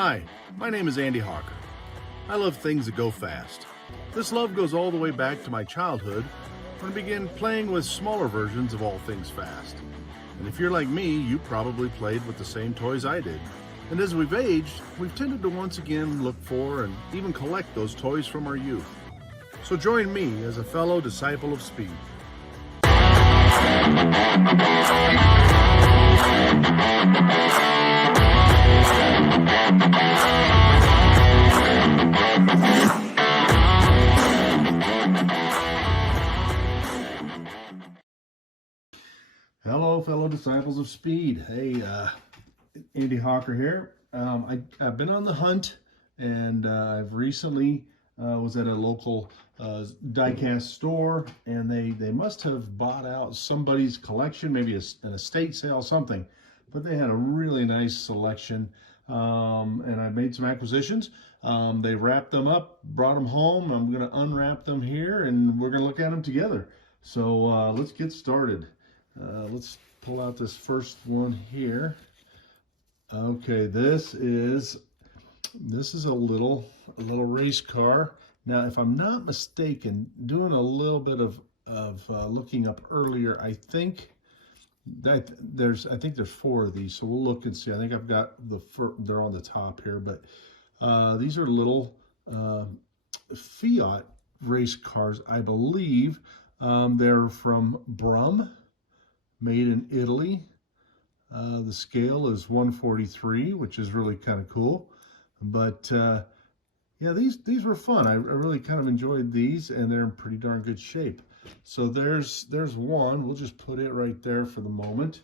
Hi, my name is Andy Hawker. I love things that go fast. This love goes all the way back to my childhood when I began playing with smaller versions of all things fast. And if you're like me, you probably played with the same toys I did. And as we've aged, we've tended to once again look for and even collect those toys from our youth. So join me as a fellow disciple of speed. Hello, fellow disciples of speed. Hey, Andy Hawker here. I've been on the hunt, and I've recently was at a local diecast store, and they must have bought out somebody's collection, maybe an estate sale, something. But they had a really nice selection, and I made some acquisitions. They wrapped them up, brought them home. I'm going to unwrap them here, and we're going to look at them together. So let's get started. Let's pull out this first one here. Okay, this is a little race car. Now, if I'm not mistaken, doing a little bit of looking up earlier, I think there's four of these. So we'll look and see. I think I've got they're on the top here, but these are little Fiat race cars, I believe. They're from Brum. Made in Italy. The scale is 143, which is really kind of cool. But yeah, these were fun. I really kind of enjoyed these, and they're in pretty darn good shape. So there's one. We'll just put it right there for the moment.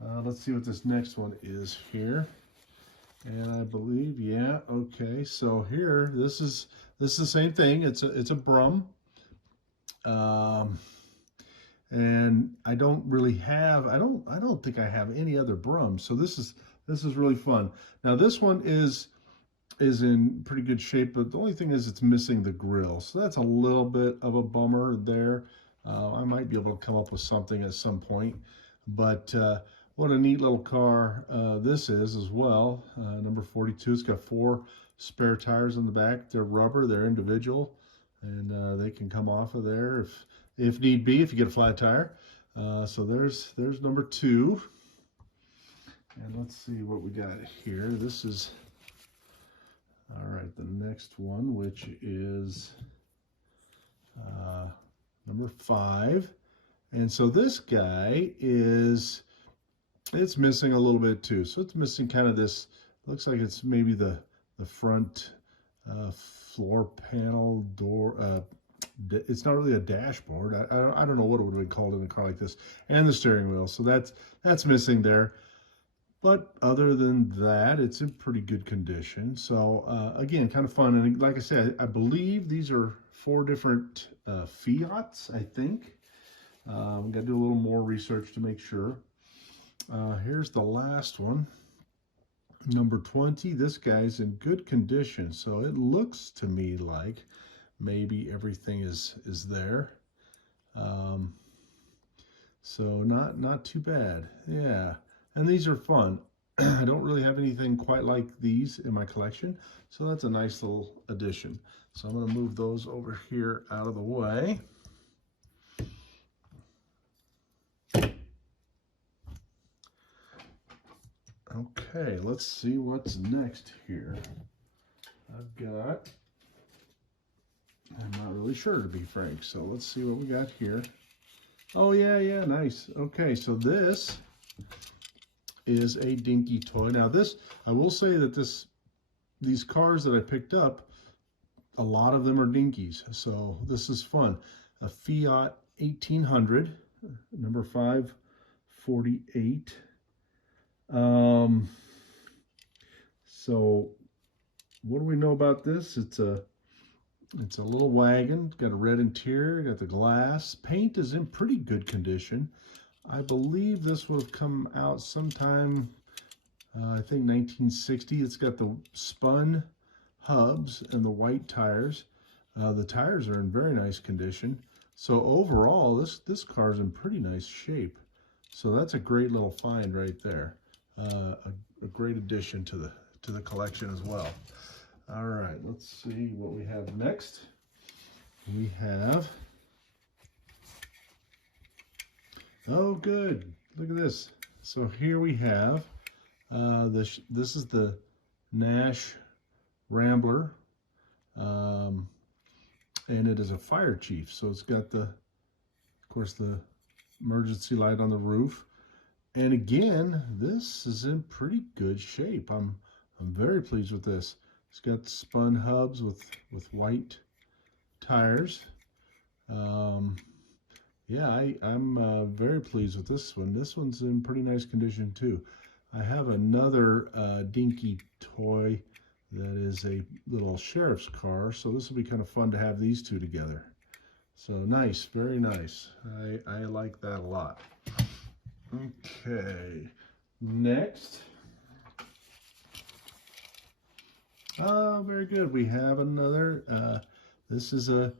Let's see what this next one is here. And I believe, yeah, okay. So here, this is the same thing. It's a Brum. And I don't really have, I don't think I have any other Brums. So this is really fun. Now this one is in pretty good shape, but the only thing is it's missing the grill. So that's a little bit of a bummer there. I might be able to come up with something at some point, but what a neat little car this is as well. Number 42, it's got 4 spare tires in the back. They're rubber, they're individual, and they can come off of there if need be, if you get a flat tire. So there's number 2. And let's see what we got here. This is, all right, the next one, which is number 5. And so this guy it's missing a little bit too. So it's missing kind of this, looks like it's maybe the front floor panel door. It's not really a dashboard. I don't know what it would have been called in a car like this, and the steering wheel. So that's missing there. But other than that, it's in pretty good condition. So again, kind of fun. And like I said, I believe these are 4 different Fiats, I think. We've got to do a little more research to make sure. Here's the last one. Number 20, this guy's in good condition. So it looks to me like maybe everything is there. So not too bad. Yeah, and these are fun. I don't really have anything quite like these in my collection, so that's a nice little addition. So I'm going to move those over here out of the way. Okay, let's see what's next here. I'm not really sure, to be frank. So let's see what we got here. Oh, yeah, nice. Okay, so this is a dinky toy. Now this, I will say that these cars that I picked up, a lot of them are dinkies. So this is fun. A Fiat 1800, number 548. So what do we know about this? It's a little wagon, got a red interior, got the glass. Paint is in pretty good condition. I believe this would have come out sometime, I think 1960. It's got the spun hubs and the white tires. The tires are in very nice condition. So overall, this car's in pretty nice shape. So that's a great little find right there. A great addition to to the collection as well. All right, let's see what we have next. We have, oh good, look at this. So here we have, this is the Nash Rambler, and it is a fire chief. So it's got the, of course, the emergency light on the roof. And again, this is in pretty good shape. I'm very pleased with this. It's got spun hubs with white tires. Yeah, I'm very pleased with this one. This one's in pretty nice condition too. I have another dinky toy that is a little sheriff's car, so this will be kind of fun to have these two together. So nice, very nice. I like that a lot. Okay, next. Oh, very good. We have another. This is a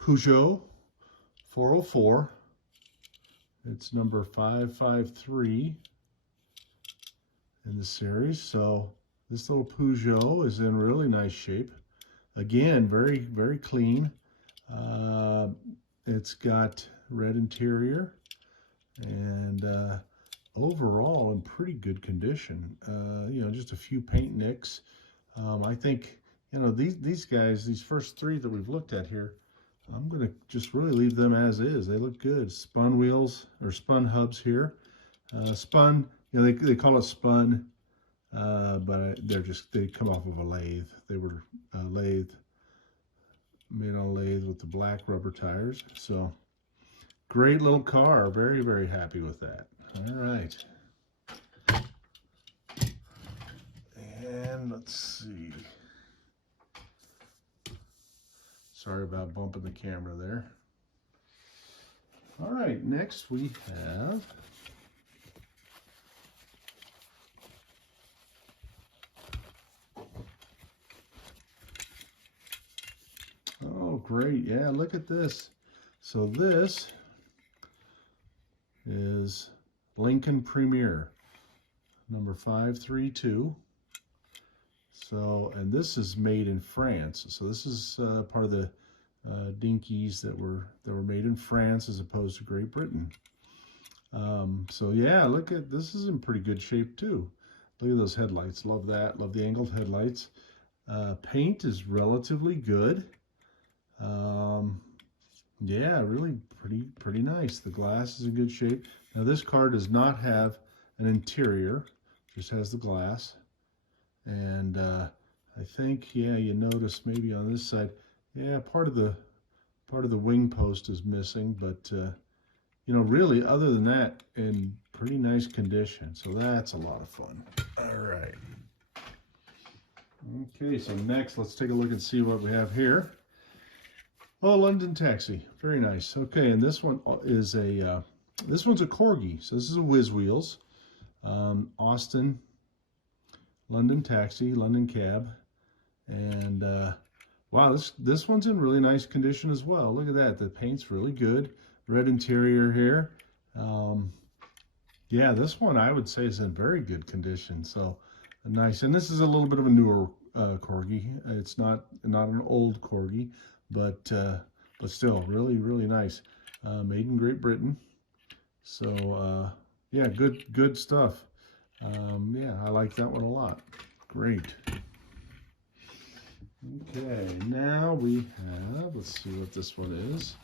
Peugeot 404. It's number 553 in the series. So this little Peugeot is in really nice shape. Again, very clean. It's got red interior. And overall in pretty good condition. You know, just a few paint nicks. I think, you know, these guys, these first three that we've looked at here, I'm going to just really leave them as is. They look good. Spun wheels or spun hubs here. Spun, you know, they call it spun, but they come off of a lathe. They were made on a lathe with the black rubber tires. So great little car. Very happy with that. All right. And let's see. Sorry about bumping the camera there. All right, next we have oh great, yeah, look at this. So this is Lincoln Premier number 532. So, and this is made in France. So this is part of the dinkies that were made in France as opposed to Great Britain. So yeah, look at this, is in pretty good shape too. Look at those headlights. Love that. Love the angled headlights. Paint is relatively good. Yeah, really pretty nice. The glass is in good shape. Now this car does not have an interior, just has the glass. And I think, yeah, you notice maybe on this side, yeah, part of the wing post is missing, but you know, really other than that, in pretty nice condition. So that's a lot of fun. All right. Okay, so next let's take a look and see what we have here. Oh, London Taxi, very nice. Okay, and this one is this one's a Corgi. So this is a Whiz Wheels, Austin, London Taxi, London Cab, and wow, this one's in really nice condition as well. Look at that, the paint's really good. Red interior here. Yeah, this one I would say is in very good condition. So nice, and this is a little bit of a newer Corgi. It's not an old Corgi, but still really nice. Made in Great Britain. So yeah, good stuff. Yeah, I like that one a lot. Great. Okay, now we have, let's see what this one is.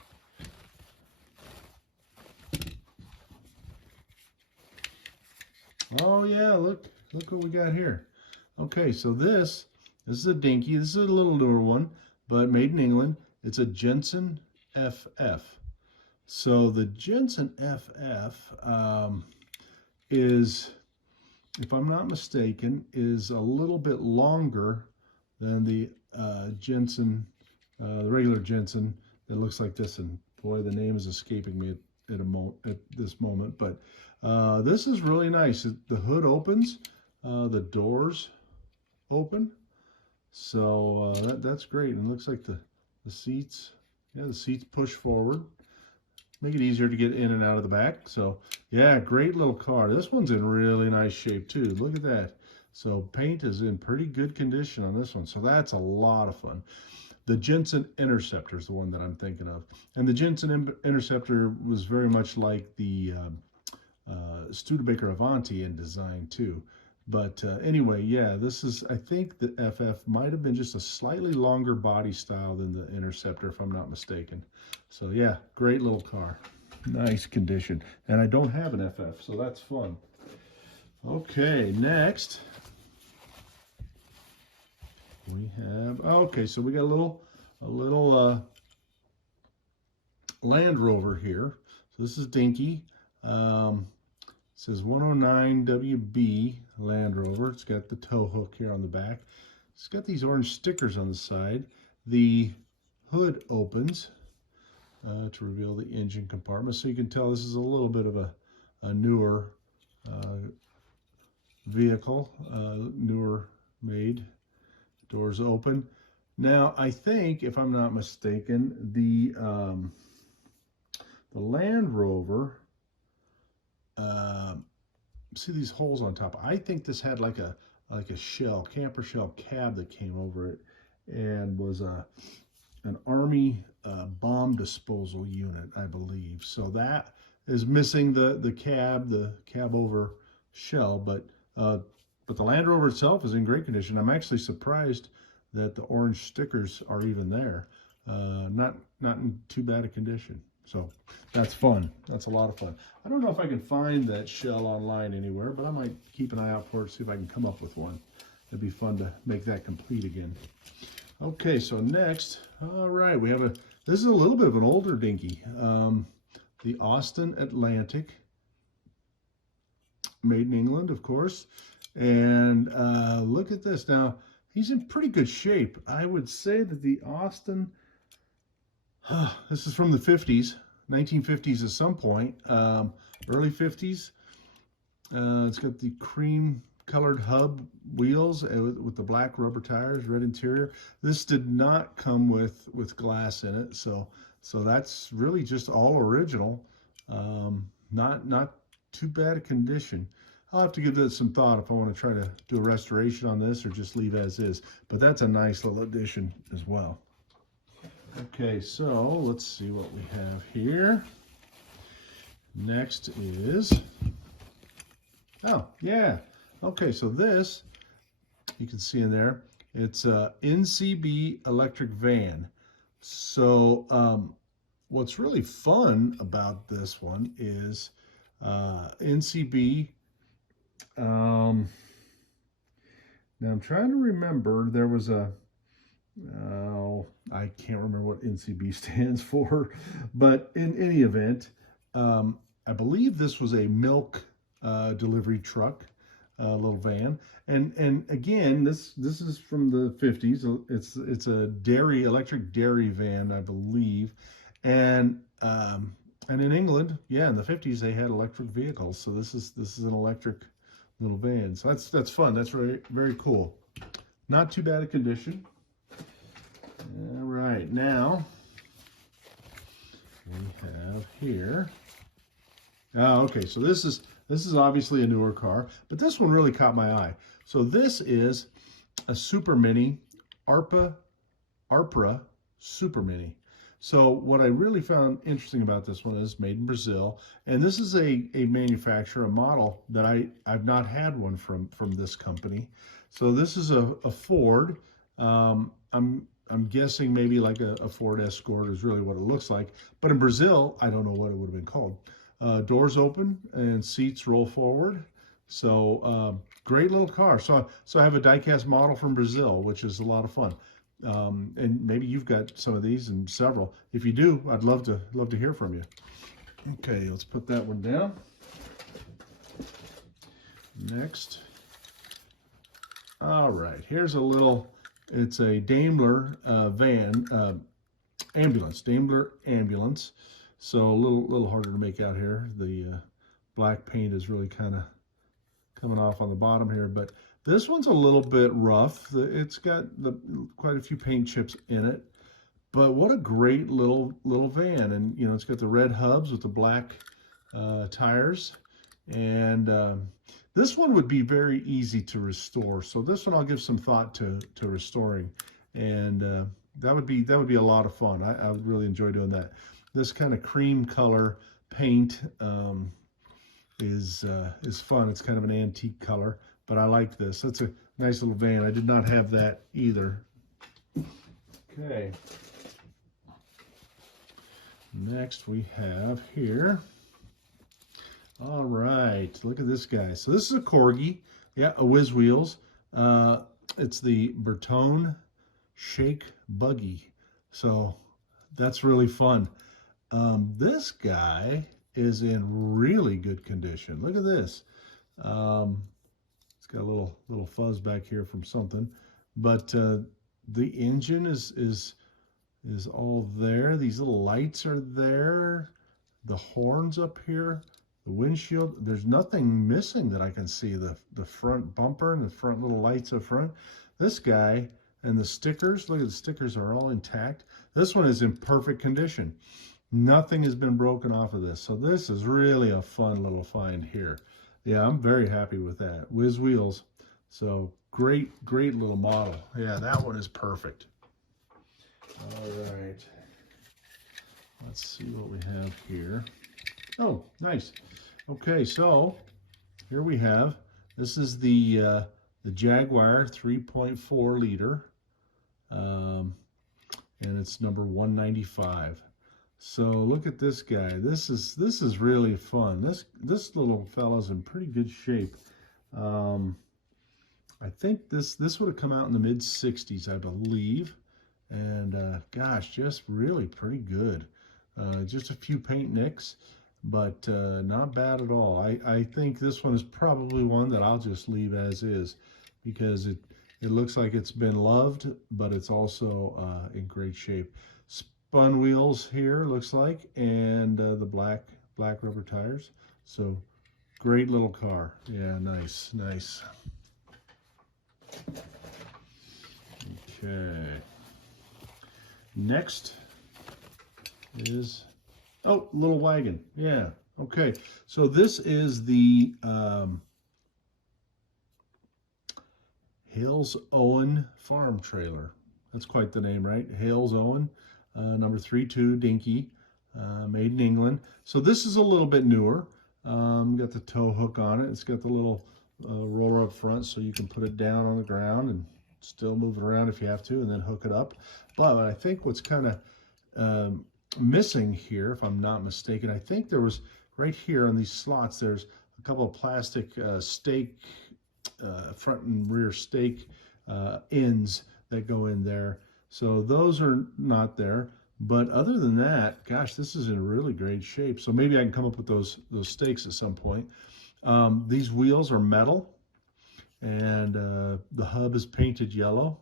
Oh yeah, look what we got here. Okay, so this is a dinky. This is a little newer one, but made in England. It's a Jensen FF. So the Jensen FF is, if I'm not mistaken, is a little bit longer than the Jensen, the regular Jensen that looks like this. And boy, the name is escaping me at this moment. But this is really nice. The hood opens, the doors open. So that's great. And it looks like the seats, yeah, the seats push forward. Make it easier to get in and out of the back. So yeah, great little car. This one's in really nice shape too. Look at that. So paint is in pretty good condition on this one. So that's a lot of fun. The Jensen Interceptor is the one that I'm thinking of. And the Jensen Interceptor was very much like the Studebaker Avanti in design too. But anyway, yeah, this is, I think the FF might have been just a slightly longer body style than the Interceptor, if I'm not mistaken. So yeah, great little car. Nice condition. And I don't have an FF, so that's fun. Okay, next we have, okay, so we got a little Land Rover here. So this is dinky. It says 109 WB Land Rover. It's got the tow hook here on the back. It's got these orange stickers on the side. The hood opens to reveal the engine compartment. So you can tell this is a little bit of a newer vehicle, newer made. Doors open. Now, I think, if I'm not mistaken, the Land Rover, see these holes on top. I think this had like a shell, camper shell cab that came over it, and was an Army bomb disposal unit, I believe. So that is missing the cab over shell, but the Land Rover itself is in great condition. I'm actually surprised that the orange stickers are even there. Not in too bad a condition. So that's fun. That's a lot of fun. I don't know if I can find that shell online anywhere, but I might keep an eye out for it, see if I can come up with one. It'd be fun to make that complete again. Okay, so next, all right, we have this is a little bit of an older dinky. The Austin Atlantic, made in England, of course. And look at this. Now, he's in pretty good shape. I would say that the Austin, this is from the 50s, 1950s at some point, early 50s. It's got the cream colored hub wheels with the black rubber tires, red interior. This did not come with glass in it, so that's really just all original. Not too bad a condition. I'll have to give that some thought if I want to try to do a restoration on this or just leave as is. But that's a nice little addition as well. Okay, so let's see what we have here. Next is, oh, yeah. Okay, so this, you can see in there, it's a NCB electric van. So what's really fun about this one is NCB. Now I'm trying to remember, there was I can't remember what NCB stands for, but in any event, I believe this was a milk delivery truck, little van, and again, this is from the 50s. It's a electric dairy van, I believe, and in England, yeah, in the 50s they had electric vehicles, so this is an electric little van. So that's fun. That's very, very cool. Not too bad a condition. All right, now we have here. Okay, so this is obviously a newer car, but this one really caught my eye. So this is a Super Mini, ARPA Super Mini. So what I really found interesting about this one is made in Brazil, and this is a manufacturer, a model that I've not had one from this company. So this is a Ford. I'm guessing maybe like a Ford Escort is really what it looks like, but in Brazil, I don't know what it would have been called. Doors open and seats roll forward. So great little car. So I have a diecast model from Brazil, which is a lot of fun. And maybe you've got some of these and several. If you do, I'd love to hear from you. Okay, let's put that one down. Next. All right, here's a little, it's a Daimler ambulance, Daimler ambulance. So a little harder to make out here. The black paint is really kind of coming off on the bottom here, but this one's a little bit rough. It's got quite a few paint chips in it, but what a great little van. And you know, it's got the red hubs with the black tires, and This one would be very easy to restore. So this one I'll give some thought to restoring, and that would be a lot of fun. I would really enjoy doing that. This kind of cream color paint is fun. It's kind of an antique color, but I like this. That's a nice little van. I did not have that either. Okay. Next we have here. All right, look at this guy. So this is a Corgi, yeah, a Whiz Wheels. It's the Bertone Shake Buggy. So that's really fun. This guy is in really good condition. Look at this. It's got a little fuzz back here from something, but the engine is all there. These little lights are there. The horns up here. The windshield, there's nothing missing that I can see. The front bumper and the front little lights up front. This guy and the stickers, look at the stickers are all intact. This one is in perfect condition. Nothing has been broken off of this. So this is really a fun little find here. Yeah, I'm very happy with that. Whiz Wheels. So great little model. Yeah, that one is perfect. All right. Let's see what we have here. Oh, nice. Okay, so here we have, this is the Jaguar 3.4 liter, and it's number 195. So look at this guy. This is really fun. This little fella's in pretty good shape. I think this would have come out in the mid 60s, I believe, and gosh, just really pretty good. Just a few paint nicks, but not bad at all. I think this one is probably one that I'll just leave as is, because it looks like it's been loved, but it's also in great shape. Spun wheels here, looks like, and the black rubber tires. So great little car. Yeah, nice. Okay. Next is, oh, little wagon. Yeah. Okay. So this is the Hales Owen farm trailer. That's quite the name, right? Hales Owen, number 32 Dinky, made in England. So this is a little bit newer. Got the tow hook on it. It's got the little roller up front, so you can put it down on the ground and still move it around if you have to, and then hook it up. But I think what's kind of missing here, if I'm not mistaken, I think there was right here on these slots, there's a couple of plastic stake, front and rear stake ends that go in there. So those are not there. But other than that, gosh, this is in really great shape. So maybe I can come up with those stakes at some point. These wheels are metal, and the hub is painted yellow,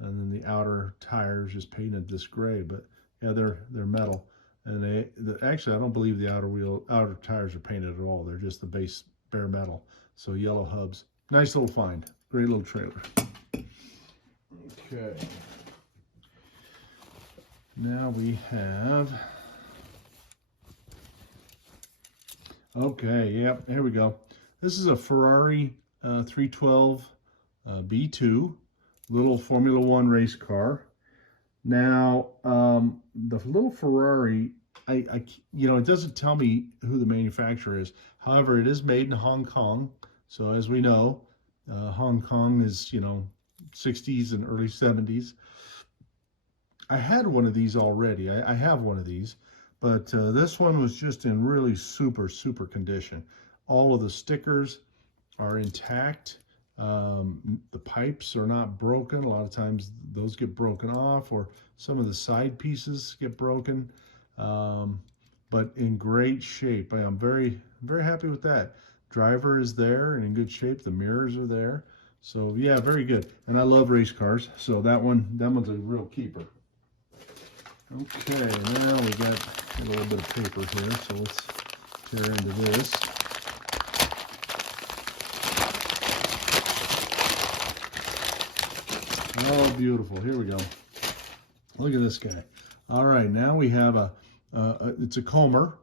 and then the outer tires is painted this gray. But yeah, they're metal, and actually I don't believe the outer tires are painted at all. They're just the base bare metal. So yellow hubs. Nice little find. Great little trailer. Okay. Now we have, okay, yep, here we go. This is a Ferrari 312 B2, little Formula One race car. Now, the little Ferrari, you know, it doesn't tell me who the manufacturer is. However, it is made in Hong Kong. So as we know, Hong Kong is, you know, 60s and early 70s. I had one of these already. I have one of these, but this one was just in really super condition. All of the stickers are intact. The pipes are not broken. A lot of times those get broken off, or some of the side pieces get broken, but in great shape. I am very happy with that. Driver is there and in good shape. The mirrors are there. So yeah, very good. And I love race cars, so that one's a real keeper. Okay, now we got a little bit of paper here, so let's tear into this. Oh, beautiful. Here we go. Look at this guy. All right, now we have it's a Comer.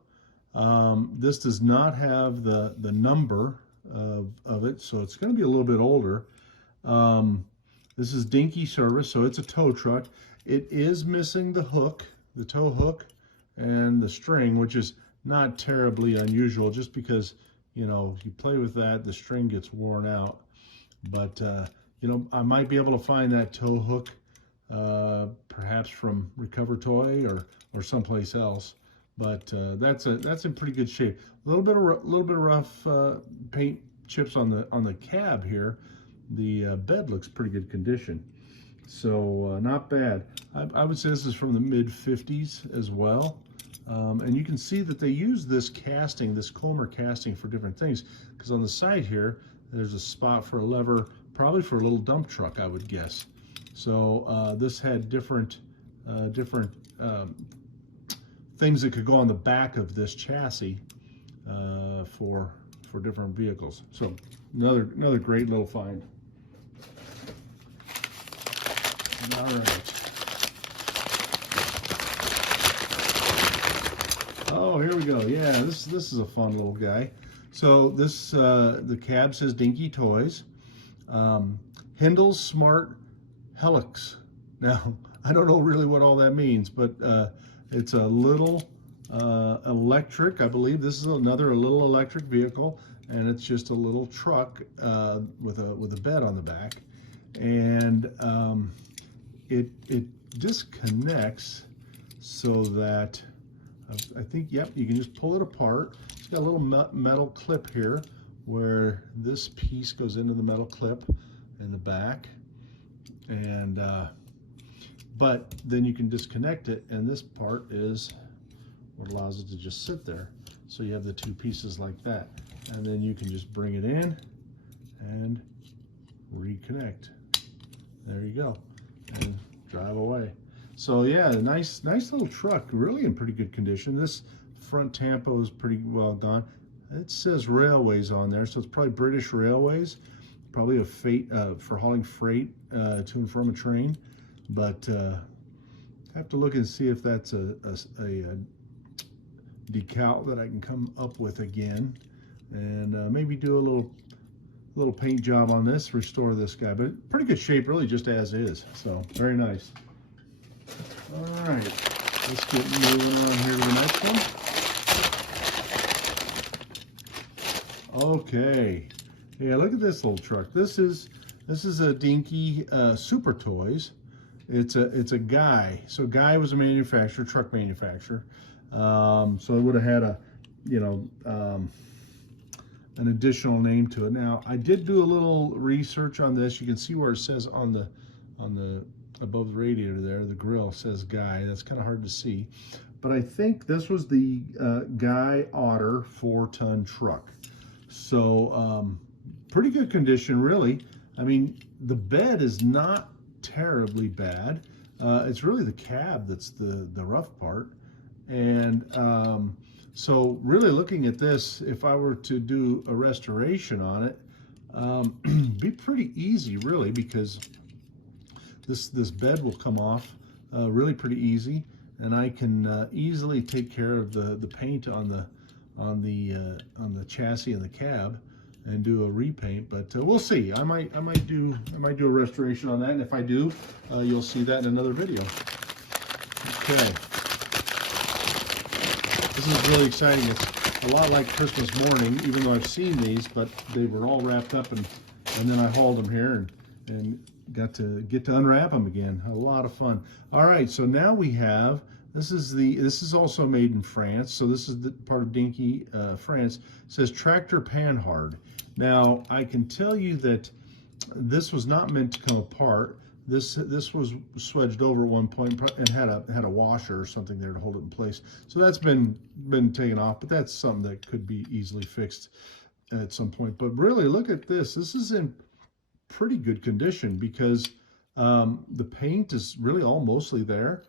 This does not have the number of it, so it's going to be a little bit older. This is dinky service, so it's a tow truck. It is missing the hook, the tow hook, and the string, which is not terribly unusual, just because, you know, if you play with that, the string gets worn out. But, you know, I might be able to find that tow hook perhaps from Recover Toy or someplace else. But that's in pretty good shape. A little bit of rough paint chips on the cab here. The bed looks pretty good condition, so not bad. I would say this is from the mid-50s as well. And you can see that they use this casting, this Comer casting, for different things, because on the side here there's a spot for a lever, probably for a little dump truck, I would guess. So this had different things that could go on the back of this chassis for different vehicles. So another great little find. All right. Oh, here we go. Yeah, this is a fun little guy. So this the cab says Dinky Toys. Hindle's Smart Helix. Now, I don't know really what all that means, but it's a little electric, I believe. This is a little electric vehicle, and it's just a little truck with a bed on the back, and it disconnects so that I think, yep, you can just pull it apart. It's got a little metal clip here where this piece goes into the metal clip in the back, and but then you can disconnect it, and this part is what allows it to just sit there. So you have the two pieces like that, and then you can just bring it in and reconnect. There you go, and drive away. So yeah, nice little truck, really in pretty good condition. This front tampo is pretty well gone. It says Railways on there, so it's probably British Railways, probably a freight for hauling freight to and from a train. But have to look and see if that's a decal that I can come up with again, and maybe do a little paint job on this, restore this guy. But pretty good shape, really, just as is. So very nice. All right, let's get moving on here to the next one. Okay, yeah, look at this little truck. This is a Dinky Super Toys. It's a Guy. So Guy was a manufacturer, truck manufacturer. So it would have had a, you know, an additional name to it. Now, I did do a little research on this. You can see where it says on the above the radiator there, the grill says Guy. That's kind of hard to see, but I think this was the Guy Otter 4-ton truck. So pretty good condition, really. I mean, the bed is not terribly bad. It's really the cab that's the rough part. And so really looking at this, if I were to do a restoration on it, be pretty easy, really, because this bed will come off really pretty easy, and I can easily take care of the paint on the chassis and the cab and do a repaint. But we'll see. I might do a restoration on that, and if I do, you'll see that in another video. Okay, this is really exciting. It's a lot like Christmas morning, even though I've seen these, but they were all wrapped up, and then I hauled them here and got to unwrap them again. A lot of fun. All right, so now we have, this is also made in France. So this is the part of Dinky France. It says Tractor Panhard. Now I can tell you that this was not meant to come apart. This was swedged over at one point and had a washer or something there to hold it in place. So that's been taken off, but that's something that could be easily fixed at some point. But really, look at this. This is in pretty good condition, because the paint is really all mostly there,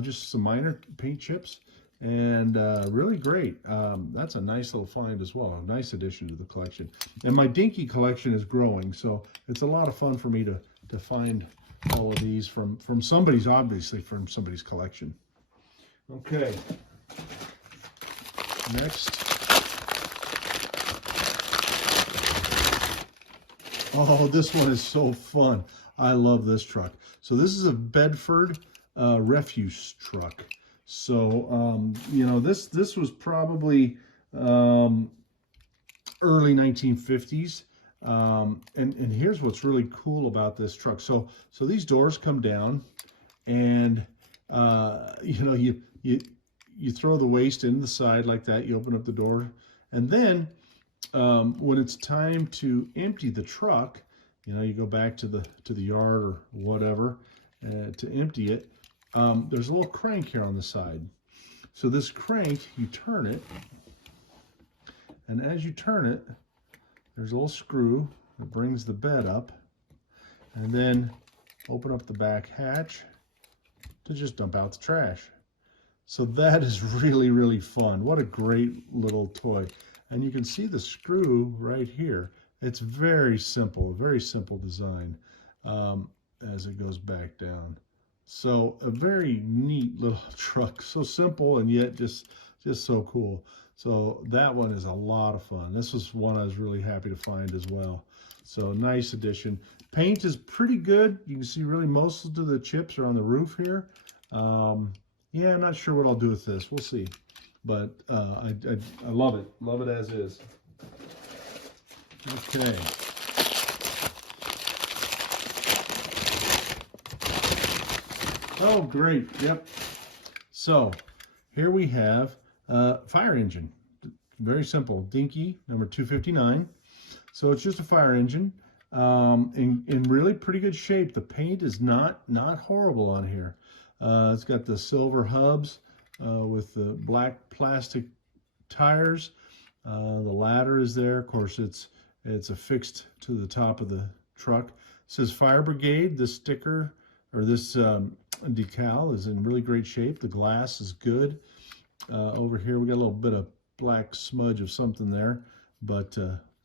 just some minor paint chips, and really great. That's a nice little find as well, a nice addition to the collection. And my Dinky collection is growing, so it's a lot of fun for me to find all of these from somebody's, obviously from somebody's collection. Okay, next. Oh, this one is so fun. I love this truck. So this is a Bedford refuse truck. So, you know, this was probably early 1950s. And here's what's really cool about this truck. So these doors come down, and you know, you throw the waste in the side like that. You open up the door, and then when it's time to empty the truck, you know, you go back to the yard or whatever to empty it. There's a little crank here on the side. So this crank, you turn it, and as you turn it, there's a little screw that brings the bed up, and then open up the back hatch to just dump out the trash. So that is really, really fun. What a great little toy. And you can see the screw right here. It's very simple, a very simple design as it goes back down. So a very neat little truck. So simple and yet just so cool. So that one is a lot of fun. This was one I was really happy to find as well. So nice addition. Paint is pretty good. You can see really most of the chips are on the roof here. Yeah, I'm not sure what I'll do with this. We'll see. But I love it. Love it as is. Okay. Oh, great. Yep. So here we have fire engine. Very simple. Dinky, number 259. So it's just a fire engine in really pretty good shape. The paint is not horrible on here. It's got the silver hubs with the black plastic tires. The ladder is there. Of course, it's affixed to the top of the truck. It says Fire Brigade. This sticker or this decal is in really great shape. The glass is good. Over here we got a little bit of black smudge of something there, but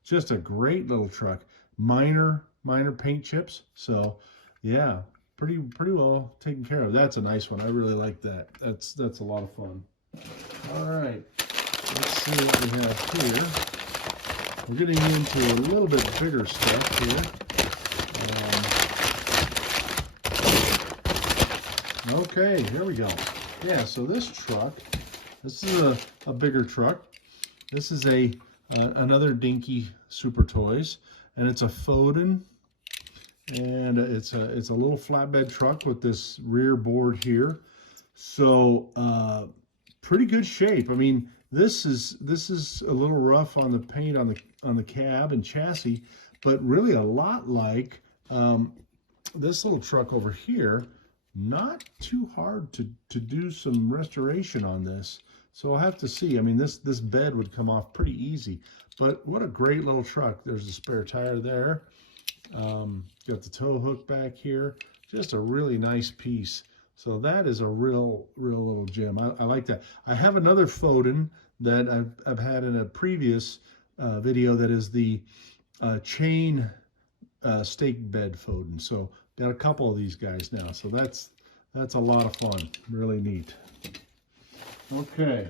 just a great little truck. Minor paint chips. So yeah, pretty well taken care of. That's a nice one. I really like that. That's a lot of fun. All right, let's see what we have here. We're getting into a little bit bigger stuff here. Okay, here we go. Yeah, so this truck, this is a bigger truck. This is another Dinky Super Toys, and it's a Foden, and it's a little flatbed truck with this rear board here. So pretty good shape. I mean, this is a little rough on the paint on the cab and chassis, but really a lot like this little truck over here. Not too hard to do some restoration on this. So I'll have to see. I mean, this bed would come off pretty easy, but what a great little truck. There's a spare tire there. Got the tow hook back here. Just a really nice piece. So that is a real little gem. I like that. I have another Foden that I've had in a previous video that is the chain stake bed Foden. So got a couple of these guys now. So that's a lot of fun. Really neat. Okay.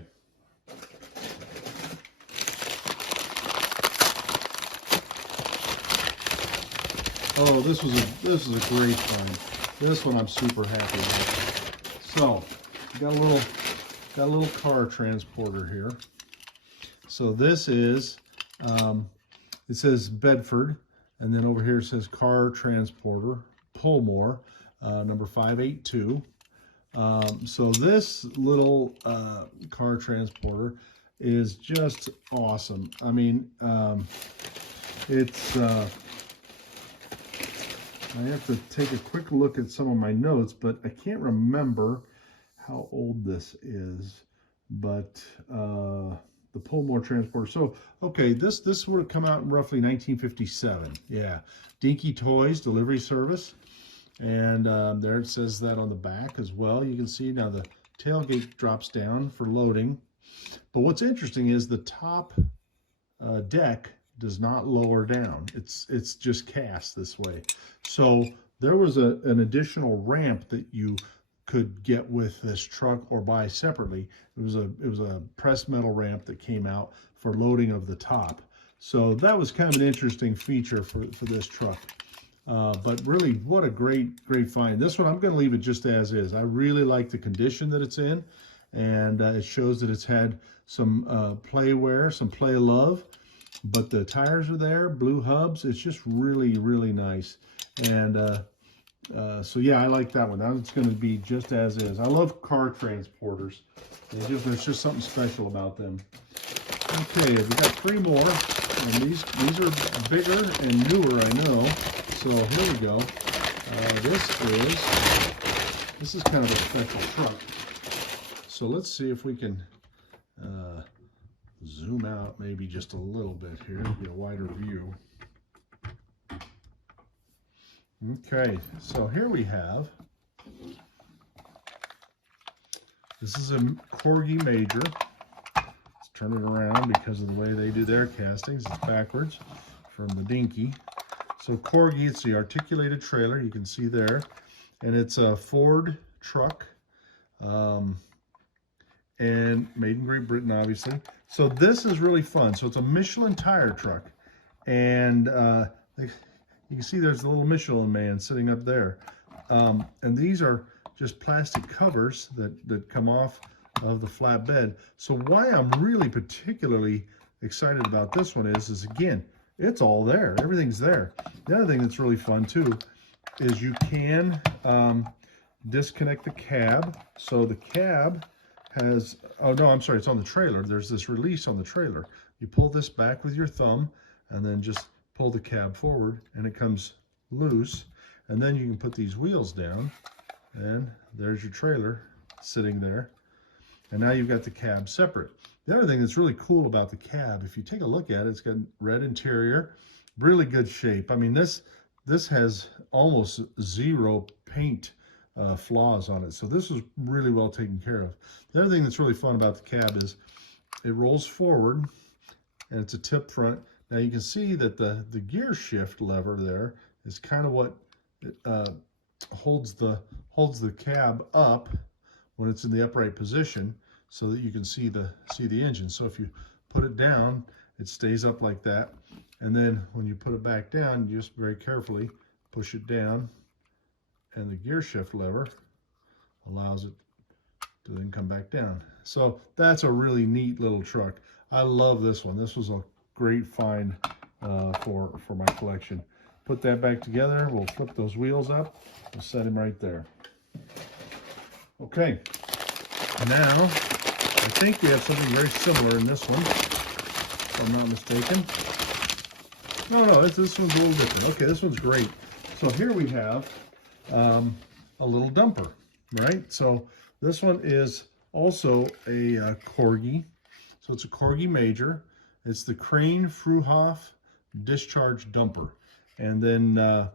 Oh, this is a great find. This one I'm super happy with. So, got a little car transporter here. So this is it says Bedford, and then over here it says car transporter, Pullmore, number 582. So this little car transporter is just awesome. I mean, it's I have to take a quick look at some of my notes, but I can't remember how old this is. But the Pullmore transporter. So, okay, this would have come out in roughly 1957. Yeah, Dinky Toys delivery service. And there it says that on the back as well. You can see now the tailgate drops down for loading. But what's interesting is the top deck does not lower down. It's just cast this way. So there was an additional ramp that you could get with this truck or buy separately. It was a pressed metal ramp that came out for loading of the top. So that was kind of an interesting feature for this truck. But really, what a great find. This one, I'm going to leave it just as is. I really like the condition that it's in, and it shows that it's had some play wear, some play love, but the tires are there, blue hubs. It's just really, really nice. And so yeah, I like that one. That's going to be just as is. I love car transporters. There's just something special about them. Okay, we got 3 more, and these are bigger and newer, I know. So here we go. This is kind of a special truck. So let's see if we can zoom out maybe just a little bit here, get a wider view. Okay, so here we have, this is a Corgi Major. Let's turn it around because of the way they do their castings. It's backwards from the Dinky. So Corgi, it's the articulated trailer, you can see there. And it's a Ford truck, and made in Great Britain, obviously. So this is really fun. So it's a Michelin tire truck. And you can see there's a little Michelin man sitting up there. And these are just plastic covers that come off of the flatbed. So why I'm really particularly excited about this one is again, it's all there. Everything's there. The other thing that's really fun too is you can disconnect the cab. So the cab has, oh no, I'm sorry, it's on the trailer. There's this release on the trailer. You pull this back with your thumb and then just pull the cab forward and it comes loose, and then you can put these wheels down and there's your trailer sitting there, and now you've got the cab separate. The other thing that's really cool about the cab, if you take a look at it, it's got red interior, really good shape. I mean, this has almost 0 paint flaws on it, so this is really well taken care of. The other thing that's really fun about the cab is it rolls forward and it's a tip front. Now you can see that the gear shift lever there is kind of what holds the cab up when it's in the upright position, so that you can see the engine. So if you put it down, it stays up like that, and then when you put it back down, you just very carefully push it down, and the gear shift lever allows it to then come back down. So that's a really neat little truck. I love this one. This was a great find for my collection. Put that back together. We'll flip those wheels up. We'll set him right there. Okay, now I think we have something very similar in this one, if I'm not mistaken. No, this one's a little different. Okay, this one's great. So here we have a little dumper, right? So this one is also a Corgi. So it's a Corgi Major. It's the Crane Fruhoff discharge dumper, and then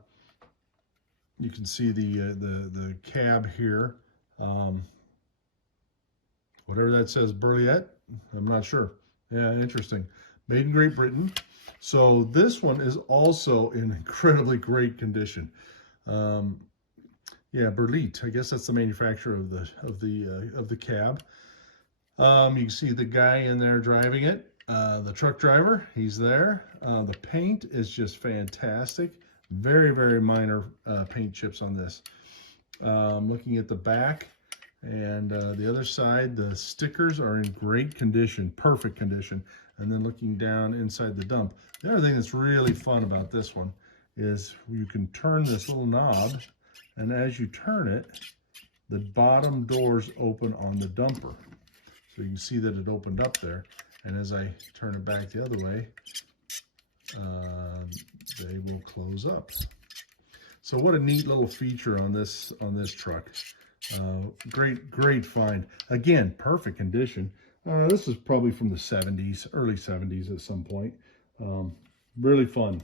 you can see the cab here. Whatever that says, Burliette, I'm not sure. Yeah, interesting. Made in Great Britain. So this one is also in incredibly great condition. Yeah, Burliette. I guess that's the manufacturer of the cab. You can see the guy in there driving it. The truck driver, he's there. The paint is just fantastic. Very, very minor paint chips on this. Looking at the back and the other side, the stickers are in great condition, perfect condition. And then looking down inside the dump. The other thing that's really fun about this one is you can turn this little knob, and as you turn it, the bottom doors open on the dumper. So you can see that it opened up there. And as I turn it back the other way, they will close up. So what a neat little feature on this truck. Great find. Again, perfect condition. This is probably from the 70s, early 70s at some point. Really fun.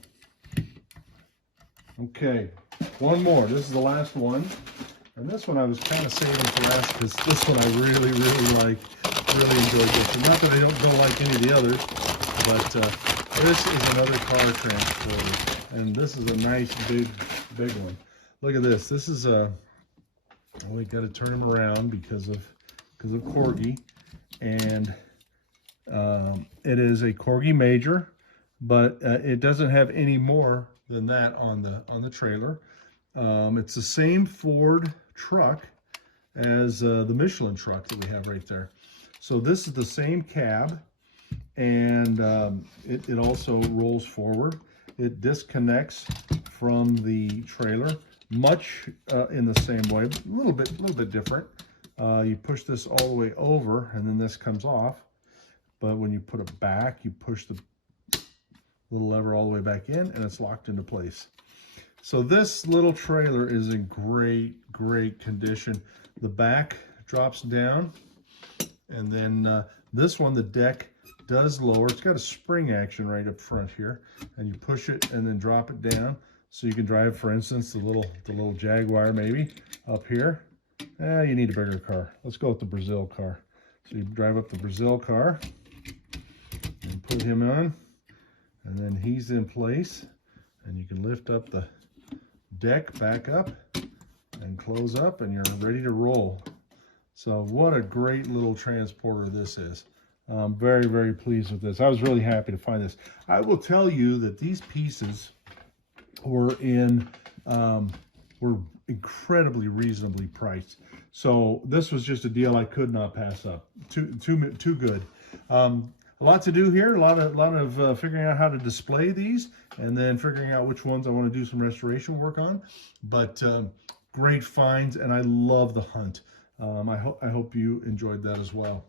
Okay, one more. This is the last one. And this one I was kind of saving for last because this one I really like. Really enjoyed this one. Not that I don't like any of the others, but this is another car transporter, and this is a nice big one. Look at this. This is a, we got to turn him around because of Corgi, and it is a Corgi Major. but it doesn't have any more than that on the trailer. It's the same Ford truck as the Michelin truck that we have right there. So this is the same cab, and it also rolls forward. It disconnects from the trailer, much in the same way, a little bit different. You push this all the way over, and then this comes off. But when you put it back, you push the little lever all the way back in, and it's locked into place. So this little trailer is in great condition. The back drops down, and then this one, the deck does lower. It's got a spring action right up front here, and you push it and then drop it down, so you can drive, for instance, the little Jaguar maybe up here. You need a bigger car. Let's go with the Brazil car. So you drive up the Brazil car and put him on, and then he's in place, and you can lift up the deck back up and close up, and you're ready to roll. So what a great little transporter this is. I'm very pleased with this. I was really happy to find this. I will tell you that these pieces were were incredibly reasonably priced. So this was just a deal I could not pass up. Too good. A lot to do here. A lot of figuring out how to display these, and then figuring out which ones I want to do some restoration work on. But great finds, and I love the hunt. I hope you enjoyed that as well.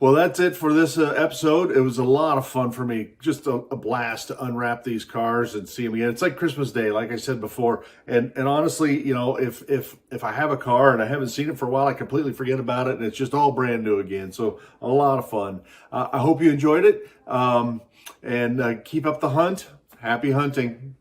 Well, that's it for this episode. It was a lot of fun for me. Just a blast to unwrap these cars and see them again. It's like Christmas Day, like I said before. And honestly, you know, if I have a car and I haven't seen it for a while, I completely forget about it, and it's just all brand new again. So a lot of fun. I hope you enjoyed it. And keep up the hunt. Happy hunting.